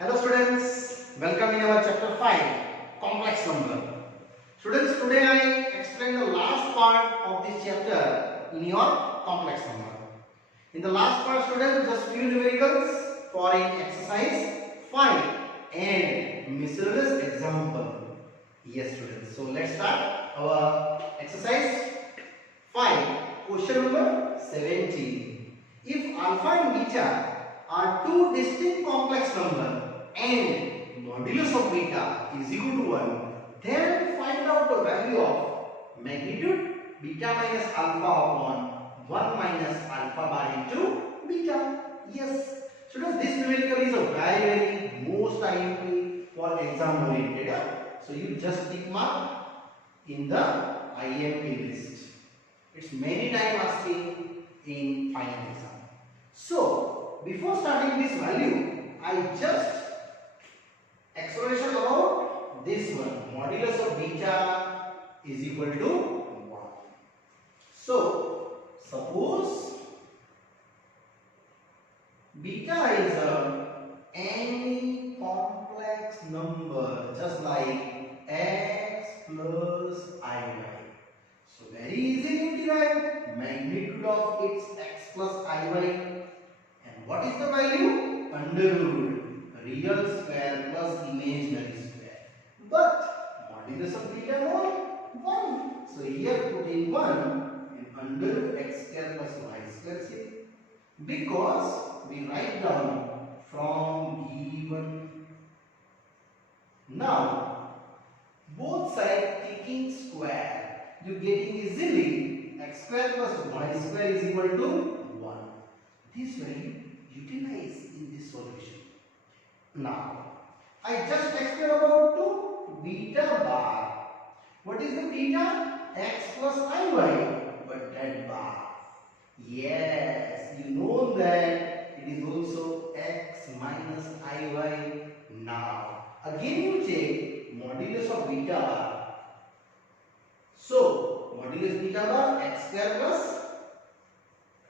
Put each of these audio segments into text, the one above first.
Hello students, welcome in our chapter 5, complex number. Students, today I explain the last part of this chapter in your complex number. In the last part, students, just few numericals for in exercise 5 and miscellaneous example. Yes students, so let's start our exercise 5, question number 17. If alpha and beta are two distinct complex numbers and modulus of beta is equal to 1, then find out the value of magnitude beta minus alpha upon 1 minus alpha bar into beta. Yes, students, this numerical is a very most IMP for exam oriented. So you just tick mark in the IMP list. It's many times asking in final exam. So before starting this value, I just explanation about this one. Modulus of beta is equal to 1. So suppose beta is any complex number just like x plus iy. So very easy to derive magnitude of its x plus iy. And what is the value? Under root real square plus imaginary square. But modulus of beta known 1. So here put in 1 and under x square plus y square. See? Because we write down from given. Now both sides taking square, you getting easily x square plus y square is equal to 1. This value utilize in this solution. Now I just explained about two beta bar. What is the beta? X plus iy, but that bar. Yes, you know that it is also x minus iy. Now again you take modulus of beta bar. So modulus beta bar x square plus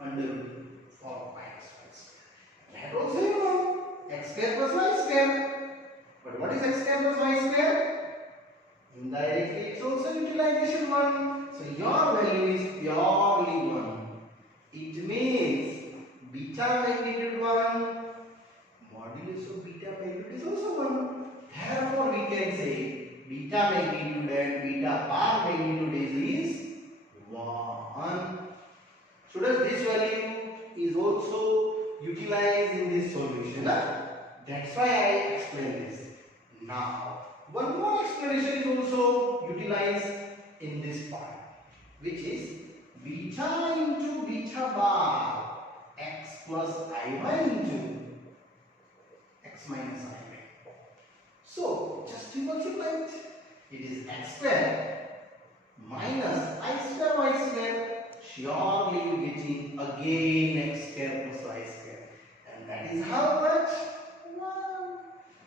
under root for minus y square. That also you know x square plus y square. But what is x square plus y square? Indirectly it's also utilization 1. So your value is purely 1. It means beta magnitude 1, modulus of beta magnitude is also 1. Therefore we can say beta magnitude and beta bar magnitude is 1. So does this value is also utilized in this solution. That's why I explained this. Now one more explanation is also utilized in this part, which is beta into beta bar x plus iy into x minus iy. So just you multiply it. It is x square minus I square y square. Surely you getting again x square plus y square, and that is how much? 1.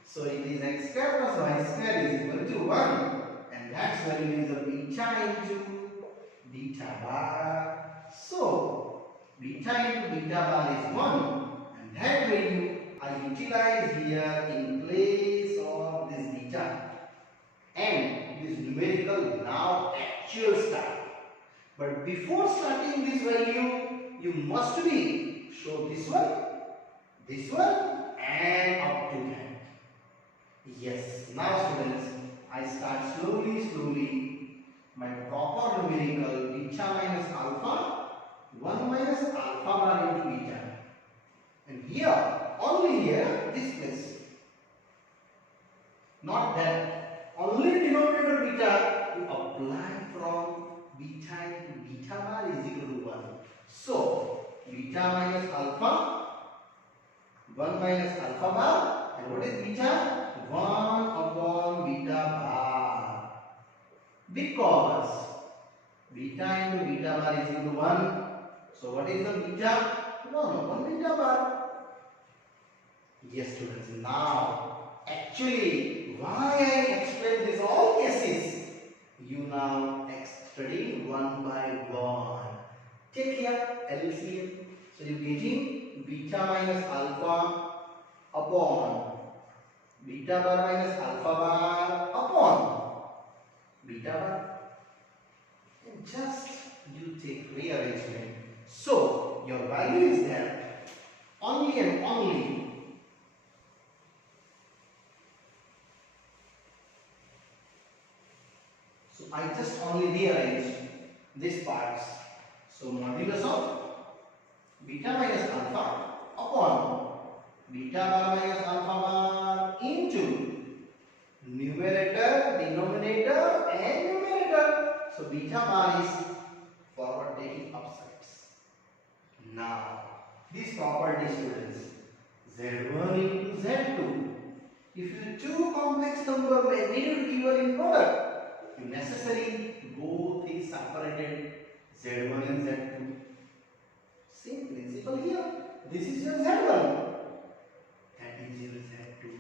So it is x square plus y square is equal to 1, and that value is a beta into beta bar. So beta into beta bar is 1, and that value I utilize here in place of this beta, and this numerical now actual start. But before starting this value, you must be show this one, and up to that. Yes, now students, I start slowly my proper numerical beta minus alpha, 1 minus alpha bar into beta. And here, only here, this place. Not that. Only denominator beta, you apply from beta into beta bar is equal to 1. So, beta minus alpha, 1 minus alpha bar, and what is beta? 1 upon beta bar. Because beta into beta bar is equal to 1. So, what is the beta? 1 upon beta bar. Yes, students. Now, actually, why I explain this all cases? You now study 1 by 1. Take here LCM. So you getting beta minus alpha upon beta bar minus alpha bar upon beta bar. And just you take rearrangement. So your value is there only and only so I just only rearrange these parts. So modulus of beta minus alpha upon beta bar minus alpha bar into numerator, denominator and numerator. So beta bar is forward taking upsides. Now this property, students, z1 into z2. If you two complex number magnitude given in product, you necessarily both is separated z1 and z2. Same principle here. This is your z1. That is your z2.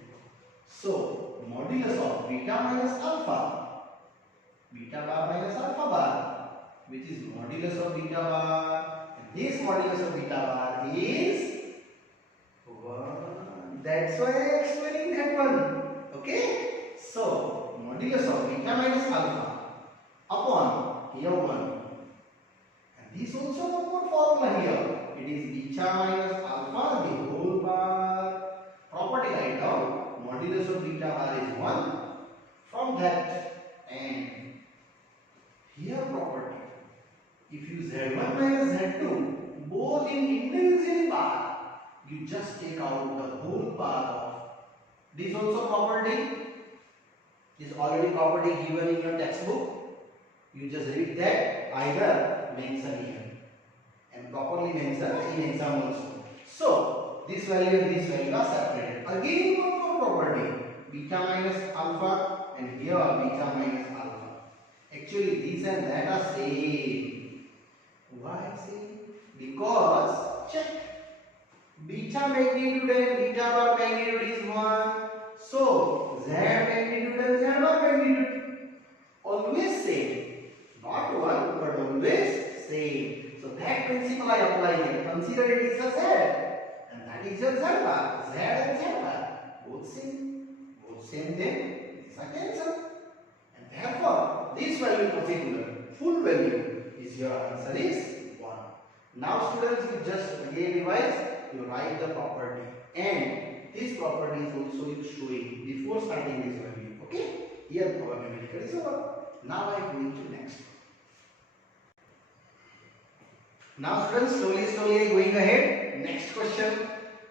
So modulus of beta minus alpha, beta bar minus alpha bar, which is modulus of beta bar. This modulus of beta bar is 1. That's why I am explaining that one. Okay? So modulus of beta minus alpha upon here 1. And this also one more formula here. It is beta minus alpha the whole bar. Property write down. Modulus of beta bar is 1. From that, and here property. If you z1 minus z2 both in individual bar, you just take out the whole bar of this. Also property is already property given in your textbook. You just read that, either mention here and properly mention in exam also. So this value and this value are separated. Again one more property, beta minus alpha, and here beta minus alpha. Actually this and that are same. Why same? Because check, beta magnitude and beta bar magnitude is 1. So z magnitude and z bar magnitude always same. Not 1 but always same. So that principle I apply here. Consider it is a z, and that is your z bar. Z and z bar both same. Both same, then these are cancelled. And therefore this value particular full value is your answer is 1. Now students, you just again revise. You write the property, and this property is also showing before starting this value. Okay? Here probability is over. Now I am going to next one. Now students, slowly I am going ahead. Next question.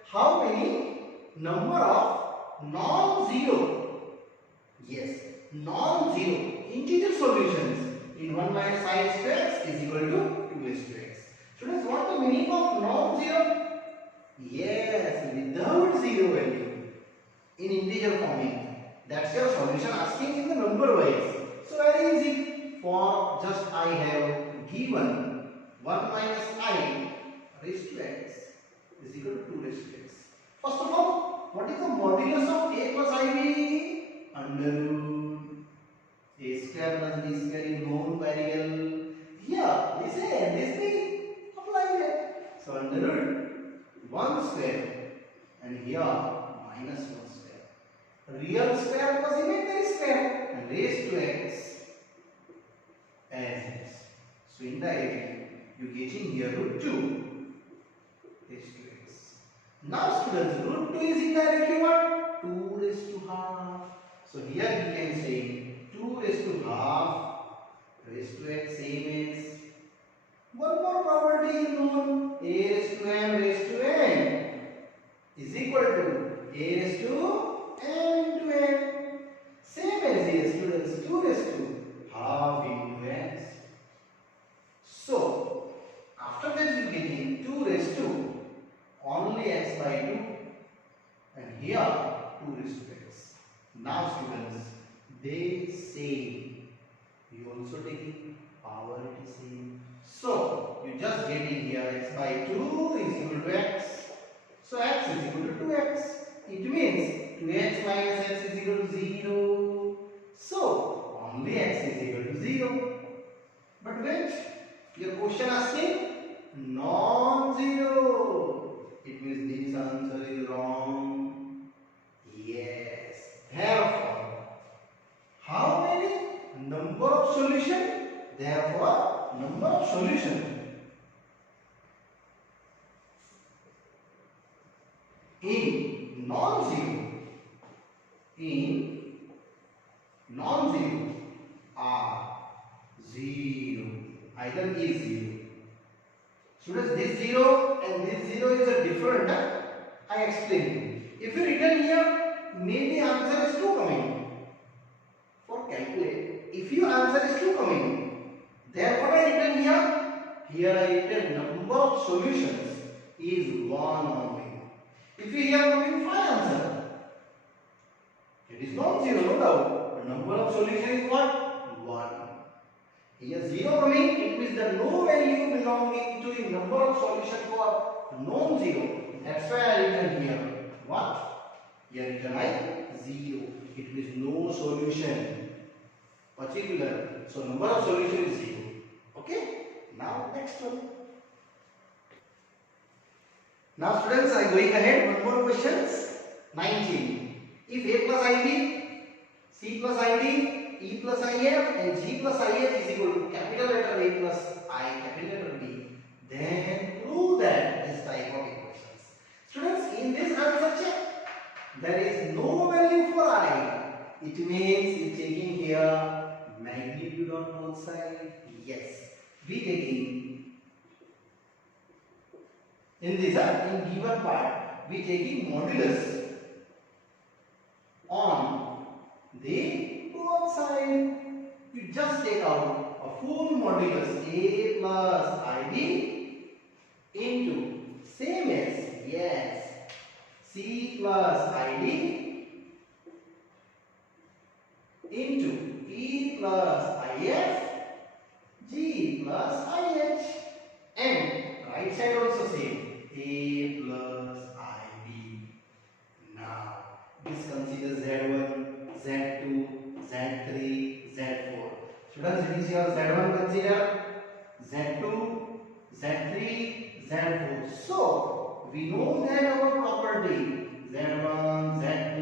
How many number of non-zero, yes, non-zero integer solutions in 1 minus I raised to x is equal to 2 raised to x? Students, what the meaning of non-zero? Yes, without zero value in integer format. That's your solution asking in the number wise. So very easy. For just I have given 1 minus I raised to x is equal to 2 raised to x. First of all, what is the modulus of a plus ib? Under root a square plus b square in known variable. Here, this a and this b. Apply that. So under root 1 square, and here minus 1 square. Real square plus imaginary square, and raised to x as x. So indirectly you getting here root 2 raised to x. Now students, root 2 is indirectly what? 2 raised to half. So here you can say 2 raised to half raised to x same as. One more property is known, a raised to m raised to n is equal to a raised to m into n. Same as here students, 2 raised to half into x. So after that you getting 2 raised to only x by 2, and here 2 raised to x. Now students, they same. You also taking power, it is same. So you just getting here x by 2 is equal to x. So x is equal to 2x. It means 2x minus x is equal to 0. So only x is equal to 0. But wait, your question asking non-zero. It means this answer is wrong. Yes, solution in non-zero are zero, either is zero. Students, this zero and this zero is a different. I explained. If you written here, maybe answer is 2 coming. For calculate, if your answer is 2 coming, then what I written here? Here I written number of solutions is 1 only. If you here coming 5 answer, it is not 0, no doubt. The number of solutions is what? 1. Here 0 coming, it means the no value belonging to the number of solutions for non-zero. That's why I written here what? Here written I 0. It means no solution particular. So number of solution is 0. Okay. Now next one. Now students, I going ahead. One more questions. 19. If a plus ib, c plus id, e plus if, and g plus ih is equal to capital letter A plus I, capital letter B, then prove that this type of equations. Students, in this answer check, there is no value for I. It means it's taking here magnitude on both sides. Yes, we taking in this in given part, we taking modulus on the both side. You just take out a full modulus a plus ib into same as, yes, c plus id into e plus if, g plus ih, and right side also same, a plus ib. Now this consider z1, z2, z3, z4. Students, it is your z1 consider, z2, z3, z4. So we know that our property z1, z2,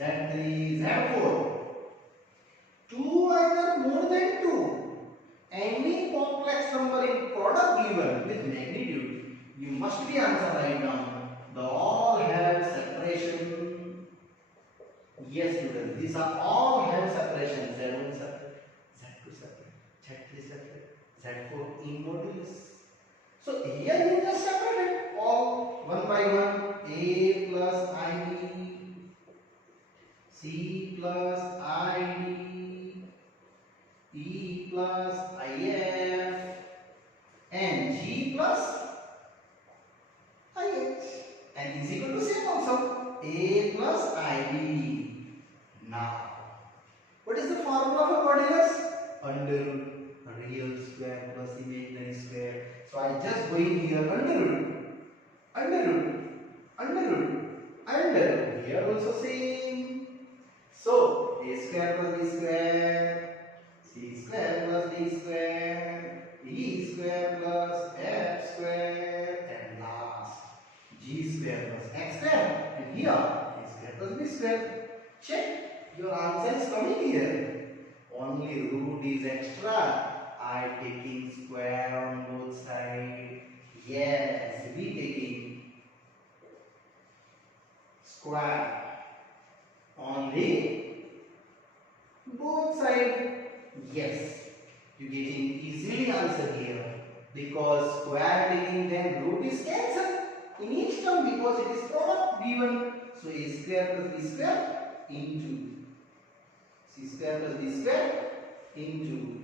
z3, z4. 2 either more than 2. Any complex number in product given with magnitude, you must be answer right now. They all have separation. Yes, students, these are all have separation. Z1 separate, Z2 separate, Z3 separate, Z4 in modulus. So here you just separate it all one by one. A plus ib, C plus id, E plus if, and G plus ih, and is equal to same also, A plus ib. Now, what is the formula for modulus? Under root real square plus imaginary square. So I just going here under root, under root, under root, under. Here also same. So a square plus b square, c square plus d square, e square plus f square, and last g square plus x square. And here a square plus b square. Check, your answer is coming here. Only root is extra. I taking square on both sides. Yes, we taking square on the both sides. Yes, you getting easily answer here because square taking then root is cancelled in each term because it is product given. So a square plus b square into c square plus d square into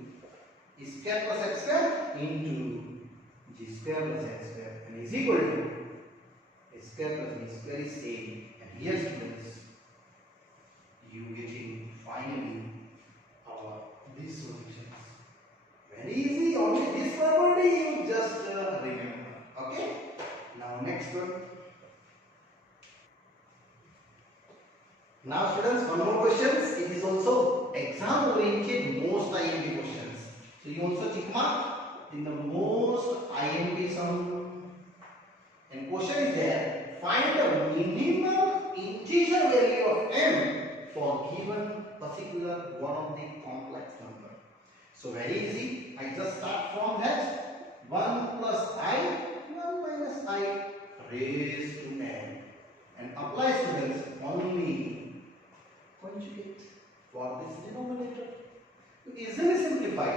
e square plus x square into g square plus x square, and is equal to a square plus b square is same. And here students, you getting finally these solutions. Very easy, only this property you just remember. Okay. Now next one. Now students, one more questions. It is also exam oriented most IMP questions. So you also tick mark in the most IMP sum. And question is there. Find the minimum integer value of m for given particular one of the complex number. So very easy. I just start from that. 1 plus I, 1 minus I raised to n. And apply, students, only conjugate for this denominator. You easily simplify.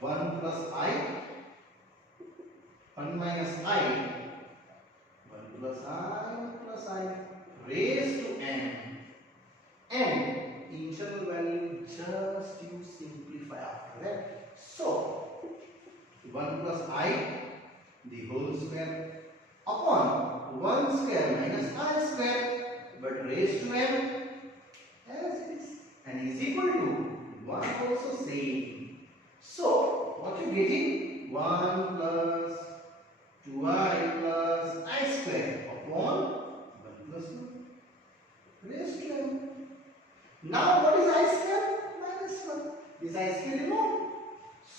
1 plus I, 1 minus I, 1 plus I raised to n. And initial value just you simplify after that. So 1 plus I the whole square upon 1 square minus I square, but raised to n as it is, and is equal to 1 also same. So what you getting? 1 plus 2i plus I square upon 1 plus 1 raised to n. Now what is I square? Minus 1. This I square you know.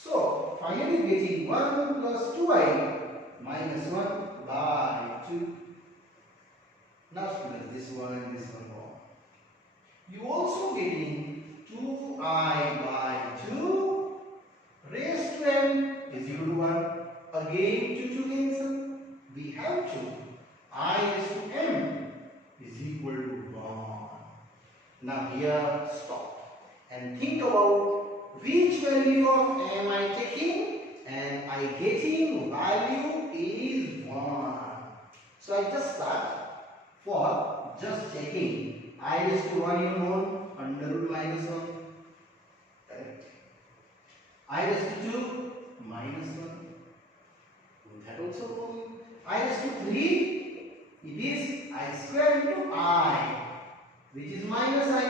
So finally getting 1 plus 2i minus 1 by 2. Now students, this one and this one wrong. You also getting 2i by 2 raised to n is equal to 1. Again 2 cancel. We have to I raised to m is equal to 1. Now here stop and think about which value of m I taking, and I getting value is 1. So I just start for just checking. I raised to 1 you know, under root minus 1. Correct. I raised to 2 minus 1. That also wrong. I raised to 3, it is I square into I, which is minus I.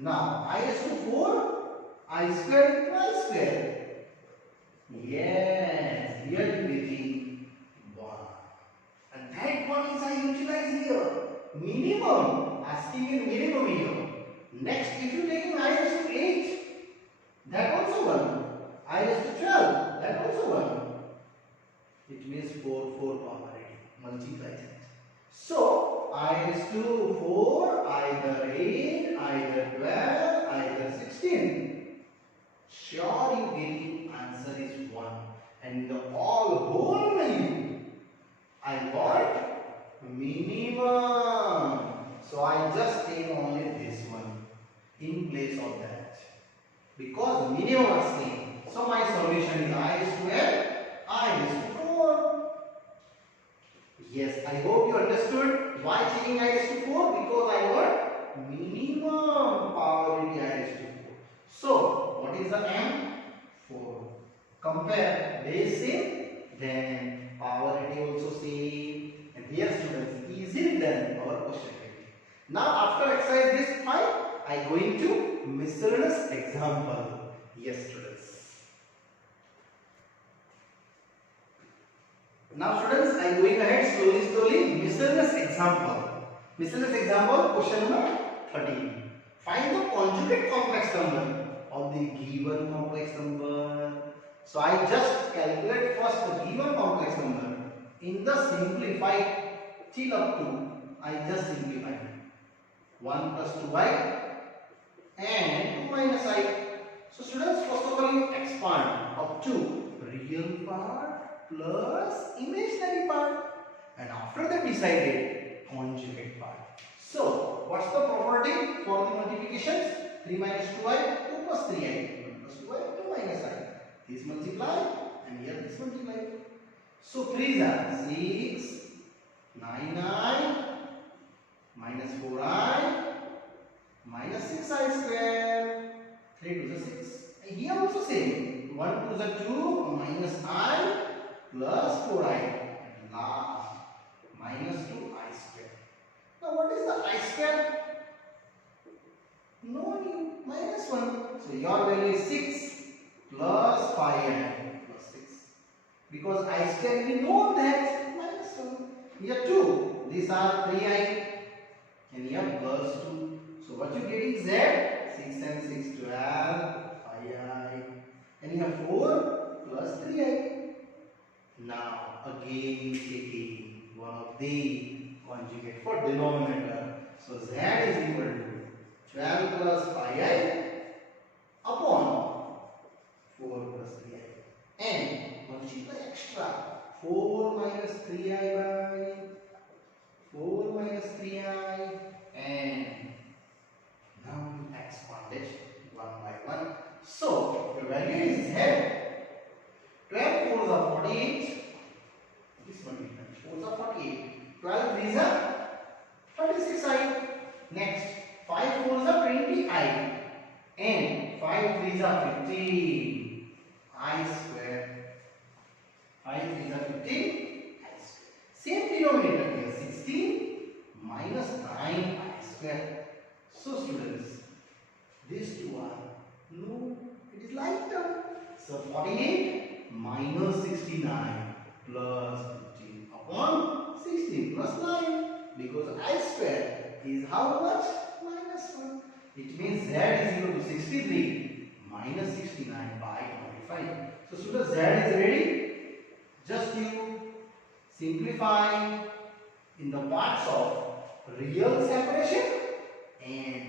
Now I raised to 4, I square into I square. Yes, here you getting 1. And that one is I utilize here. Minimum, asking in minimum here. Next, if you take I raised to 8, that also 1. I raised to 12, that also 1. It means 4 power 8. Multiply that. So I raised to 4, either 8, either 12, either 16. Sure you getting answer is 1. And the all whole value I got minimum. So I just take only this one in place of that. Because minimum are same. So my solution is I raised to n, I raised to 4. Yes, I hope you understood why checking I raised to 4, because I got minimum power in I raised to 4. So what is the m? 4. Compare base same, then power also same. And here students, easily done our question paper. Now after exercise this 5, I go into miscellaneous example. Yes students. Now students, I am going ahead slowly. Miscellaneous example. Miscellaneous example, question number 13. Find the conjugate complex number of the given complex number. So I just calculate first the given complex number. In the simplified till up to, I just simplify 1 plus 2i and 2 minus I. So students, first of all you expand up to real part plus imaginary part, and after that decided conjugate part. So what's the property for the multiplications? 3 minus 2i, 2 plus 3i, 1 plus 2i, 2 minus I. This multiply and here this multiply. So 3s are 6, 9i minus 4i minus 6i square. 3 to the 6. And here also same. 1 to the 2 minus I plus 4i, and last minus 2i square. Now what is the I square? No new, minus 1. So your value is 6 plus 5i plus 6. Because I square we know that minus 1. Here 2. These are 3i and here plus 2. So what you get is Z, 6 and 6, 12, 5i, and here 4 plus 3i. Now again taking one of the conjugate for denominator. So Z is equal to 12 plus 5i upon and multiply extra 4 minus 3i by 4 minus 3i, and now you expand it one by one. So the value is z. 12 4s are 48. This one is 4s are 48. 12 3s are 36i. Next 5 4s are 20i, and 5 3s are 15 I square. 5 3s are 15 I square. Same denominator here, 16 minus 9 I square. So students, these two are no, it is like term. So 48 minus 69 plus 15 upon 16 plus 9, because I square is how much? Minus 1. It means z is equal to 63 minus 69 by 25. So students, z is ready. Just you simplify in the parts of real separation and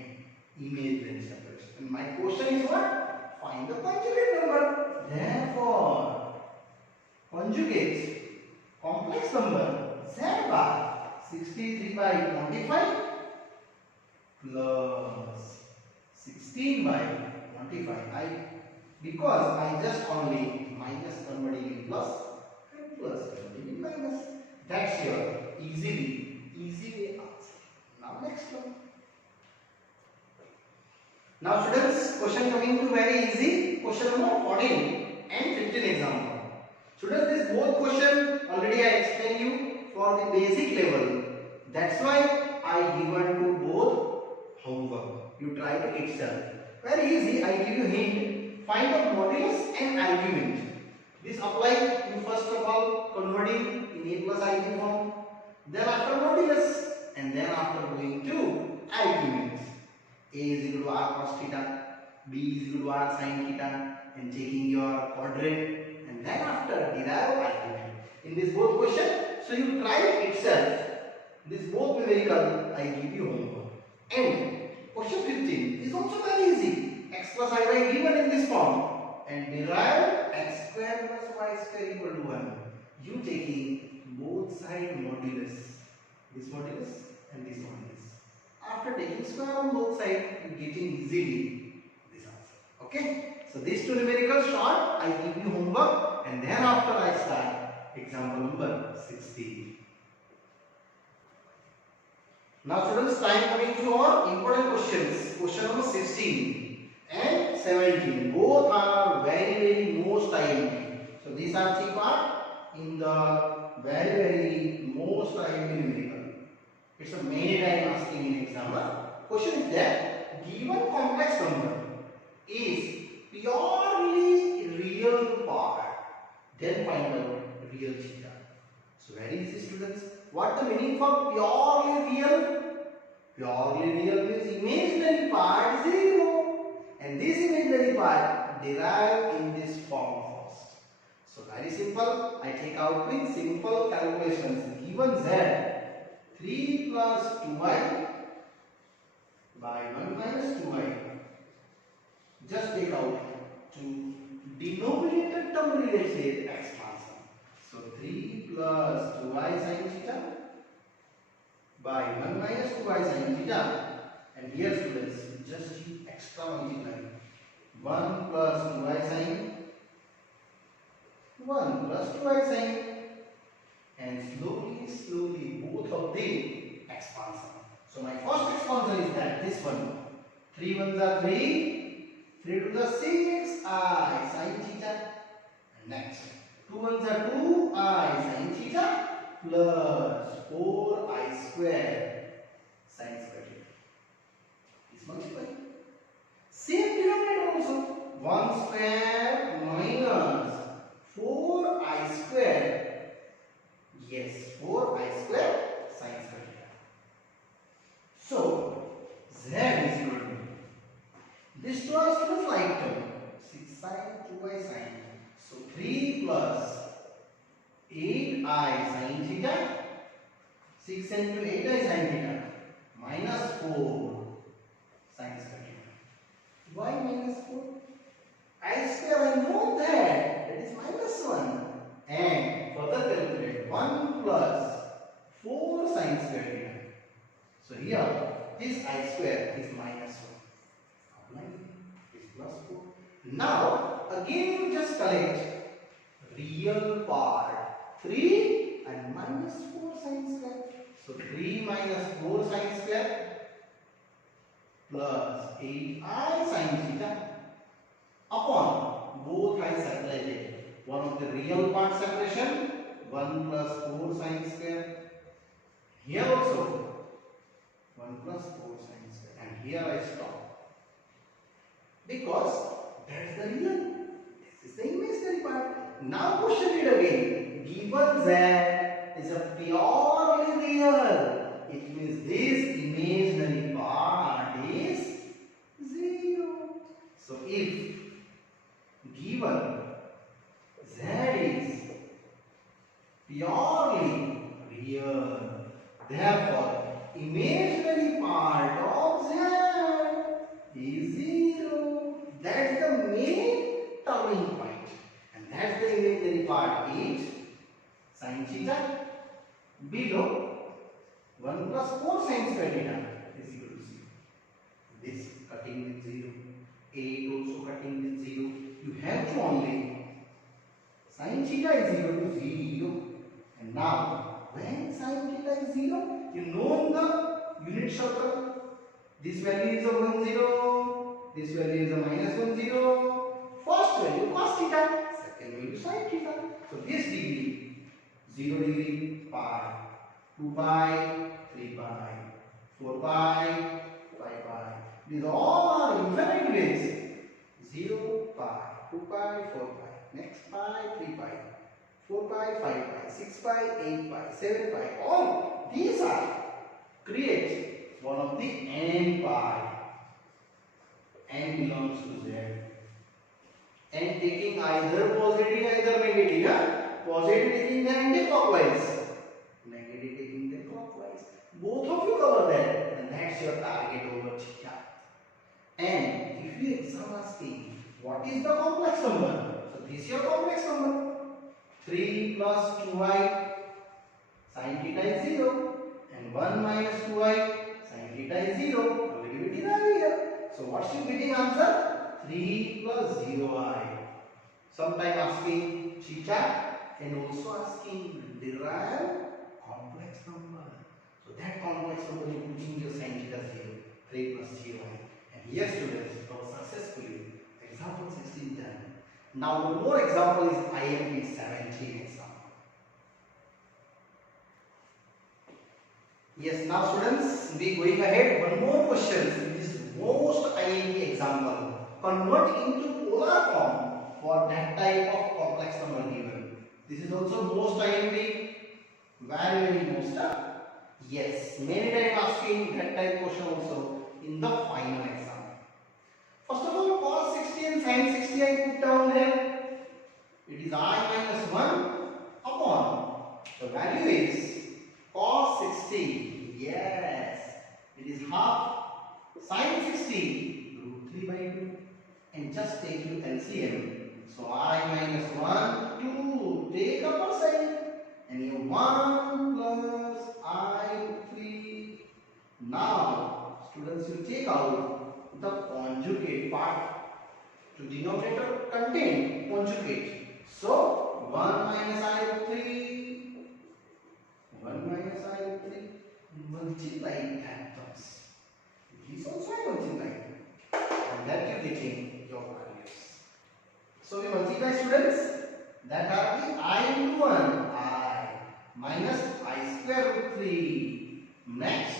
imaginary separation. And my question is what? Find the conjugate number. Therefore, conjugate complex number z bar 63 by 25 plus 16 by 25. Because I just only minus converting in plus and plus converting in minus. That's your easy way answer. Now next one. Now students, question coming to very easy. Question number 14 and 15 example. Students, this both question already I explained you for the basic level. That's why I given to both homework. You try to itself. Very easy. I give you hint. Find the modulus and argument. This apply you first of all converting in a plus ib form. Then after modulus, and then after going to arguments. A is equal to r cos theta, b is equal to r sin theta, and taking your quadrant, and then after derive argument. In this both question, so you try it itself. This both numerical I give you homework. And question 15 is also very easy. X plus iy given in this form, and derive x square plus y square equal to 1. You taking both side modulus, this modulus and this modulus. After taking square on both sides, you getting easily this answer. Okay? So these two numerical short, I give you homework, and then after I start example number 16. Now students, time coming to our important questions. Question number 16 and 17. Both are very most IMP. So these are three part in the very most IMP numerical. It's a many time asking in exam. Question is that given complex number is purely real part, then find out real theta. So very easy students. What the meaning for purely real? Purely real means imaginary part 0, and this imaginary part derived in this form first. So very simple. I take out with simple calculations. Given z 3 plus 2y by 1 minus 2y. Just take out to denominator term related expansion. So 3 plus 2y sin theta by 1 minus 2y sin theta. And here students, just extra multiply. 1 plus 2y sin 1 plus 2y sin, and slowly both of the expansion. So my first expansion is that this one. 3 1s are 3, 3 2s are 6 I sin theta. And next 2 1s are 2 I sin theta plus 4 I square sin square theta. This multiply. Same denominator also. 1 square minus 4 I square. Yes, 4 I square sin square theta. So z is equal to this two are students like term 6 sin 2y sin. So 3 plus 8 I sin theta. 6 into 8 So here this I square is minus 1. Applying is plus 4. Now again you just collect real part 3 and minus 4 sine square. So 3 minus 4 sine square plus 8i sine theta upon both sides separated. One of the real part separation 1 plus 4 sine square. Here also 1 plus 4 sine square. And here I stop. Because that is the real. This is the imaginary part. Now question it again. Given z is a purely real, it means this imaginary part is 0. So if given z is purely real, therefore imaginary part of z is 0. That's the main turning point, and that's the imaginary part is sin theta below 1 plus 4 sin square theta is equal to 0. This cutting with 0, 8 also cutting with 0. You have to only sin theta is equal to 0. And now when sin theta is 0, you know the unit circle. This value is a 1 0. This value is a minus 1 0. First value cos theta, second value sin theta. So this degree 0 degree pi, 2 pi, 3 pi, 4 pi, 5 pi. These all are infinite ways. 0 pi, 2 pi, 4 pi, next pi, 3 pi, 4 pi, 5 pi, 6 pi, 8 pi, 7 pi. All these are create one of the n pi. N belongs to z. And taking either positive either negative. Yeah? Positive taking the anti-clockwise, negative taking the clockwise. Both of you cover that, and that's your target over theta. And if you exam asking what is the complex number, so this is your complex number. 3 plus 2i sin theta is 0, and 1 minus 2i sin theta is 0. Already we derived here. So what's your getting answer? 3 plus 0i. Sometime asking theta and also asking derive complex number. So that complex number you putting your sin theta 0, 3 plus 0i. And yes students, it was successfully example 16 done. Now one more example is IMP 17 example. Yes, now students, we going ahead. One more question, which is most IMP example. Convert into polar form for that type of complex number given. This is also most IMP. Very most. Yes, many times asking that type question also in the final exam. First of all, cos 60 and sin 60 I put down here. It is I minus 1 upon the value is cos 60. Yes, it is half sin 60 root 3 by 2. And just take your LCM. So I minus 1, 2, take upper side. And you 1 plus I 3. Now, students, you take out the conjugate part. To denominator contain conjugate. So 1 minus I root 3, 1 minus I root 3, multiply that terms. This also I multiply, and that you getting your values. So we multiply students. That are the I into 1, I minus I square root 3. Next,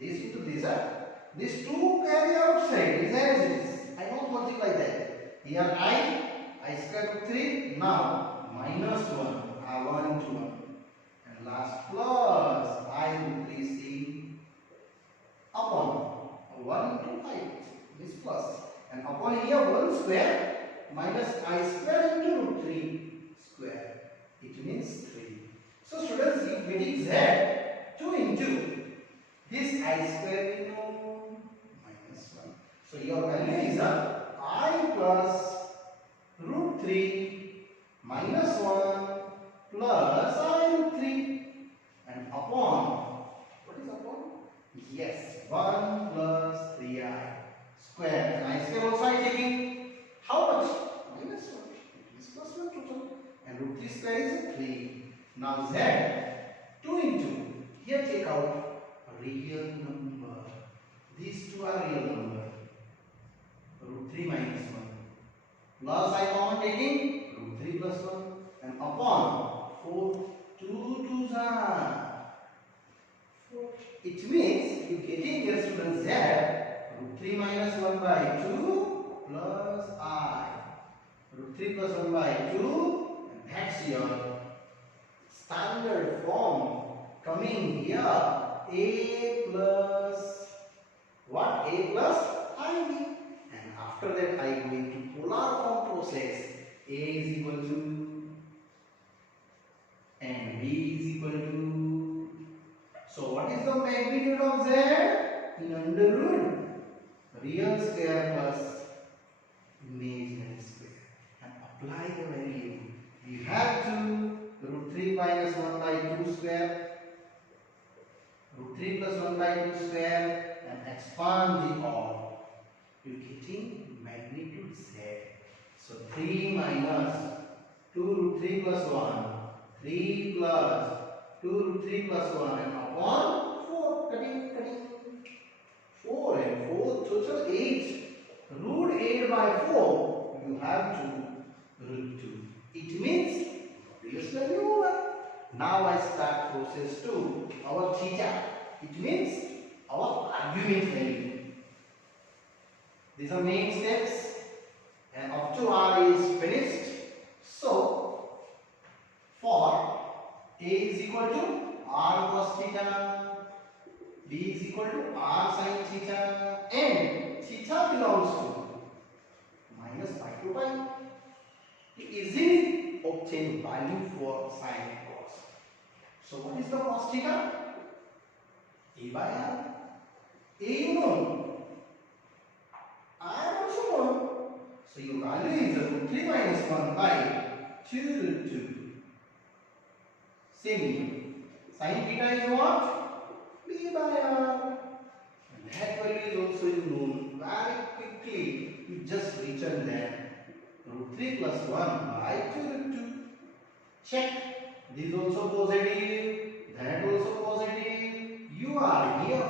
this into this. These two carry outside. Is as it is. I won't multiply that. Here I square root 3. Now minus 1, 1 into 1. And last plus I root 3c upon 1 into 5. This plus. And upon here 1 square minus I square into root 3 square. It means 3. So students, if getting z 2 into this I square we know minus 1. So your value is I plus root 3 minus 1 plus I root 3 and upon, what is upon? Yes, 1 plus 3i square. And I square also I taking how much? Minus 1. It is plus 1 total. And root 3 square is 3. Now z 2 into. Here take out a real number. These two are real number. Root 3 minus 1. Plus I common taking root 3 plus 1. And upon 4. 2 2s are 4. It means you getting here students z root 3 minus 1 by 2 plus I. Root 3 plus 1 by 2, and that's your standard form. Coming here, a plus what? A plus ib. And after that I go into polar form process. A is equal to and b is equal to. So what is the magnitude of z? In under root real square plus imaginary square. And apply the value. We have to root 3 minus 1 by 2 square. Root 3 plus 1 by 2 square and expand the all. You are getting magnitude z. So 3 minus 2 root 3 plus 1. 3 plus 2 root 3 plus 1 and upon 4. Cutting. 4 and 4 total 8. Root 8 by 4. You have to root 2. It means previous value over. Now I start process 2. Our theta. It means our argument value. These are main steps. And up to R is finished. So for A is equal to R cos theta, B is equal to R sin theta, and theta belongs to minus pi to pi. You easily obtain value for sin and cos. So what is the cos theta? A by R. A you know. R also know. So your value is root 3 minus 1 by 2 root 2. Same here. Sin theta is what? B by R. And that value is also known. Very quickly you just return that. Root 3 plus 1 by 2 root 2. Check. This also positive. That also positive. You are here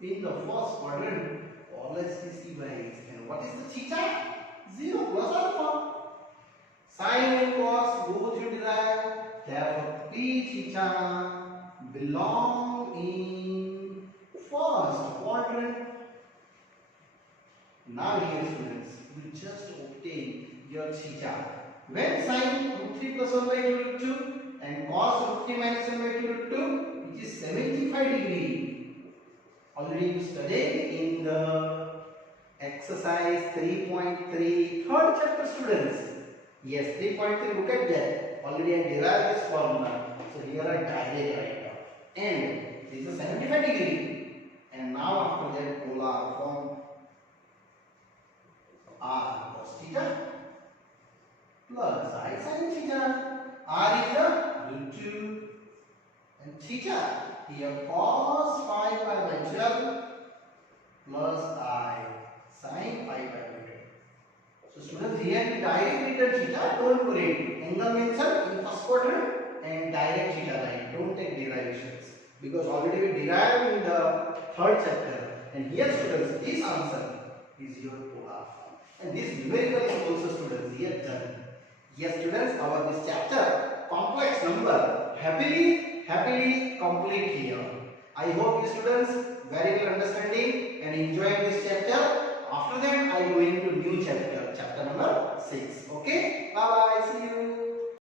in the first quadrant. Always receive by x. And what is the theta? 0 plus alpha. Sin and cos both you derive. Therefore, P theta belong in first quadrant. Now here students, you just obtain your theta. When sin root 3 plus 1 by 2 root 2 and cos root 3 minus 1 by 2 root 2, which is 75 degree. Already you studied in the exercise 3.3 third chapter students. Yes, 3.3, look at that. Already I derived this formula. So here I direct right now. And this is 75 degree. And now after that polar form R cos theta plus I sin theta. R is the root 2 and theta. Here cos 5 pi by 12 plus I sin 5 pi by 12. So students, here we direct written theta, don't worry. Angle mentioned in first quadrant and direct theta line. Don't take derivations because already we derived in the third chapter. And here students, this answer is your polar form. And this numerical is also students here done. Yes students, our this chapter complex number happily complete here. I hope you students very well understanding and enjoying this chapter. After that I go into new chapter, chapter number 6. Okay, bye bye, see you.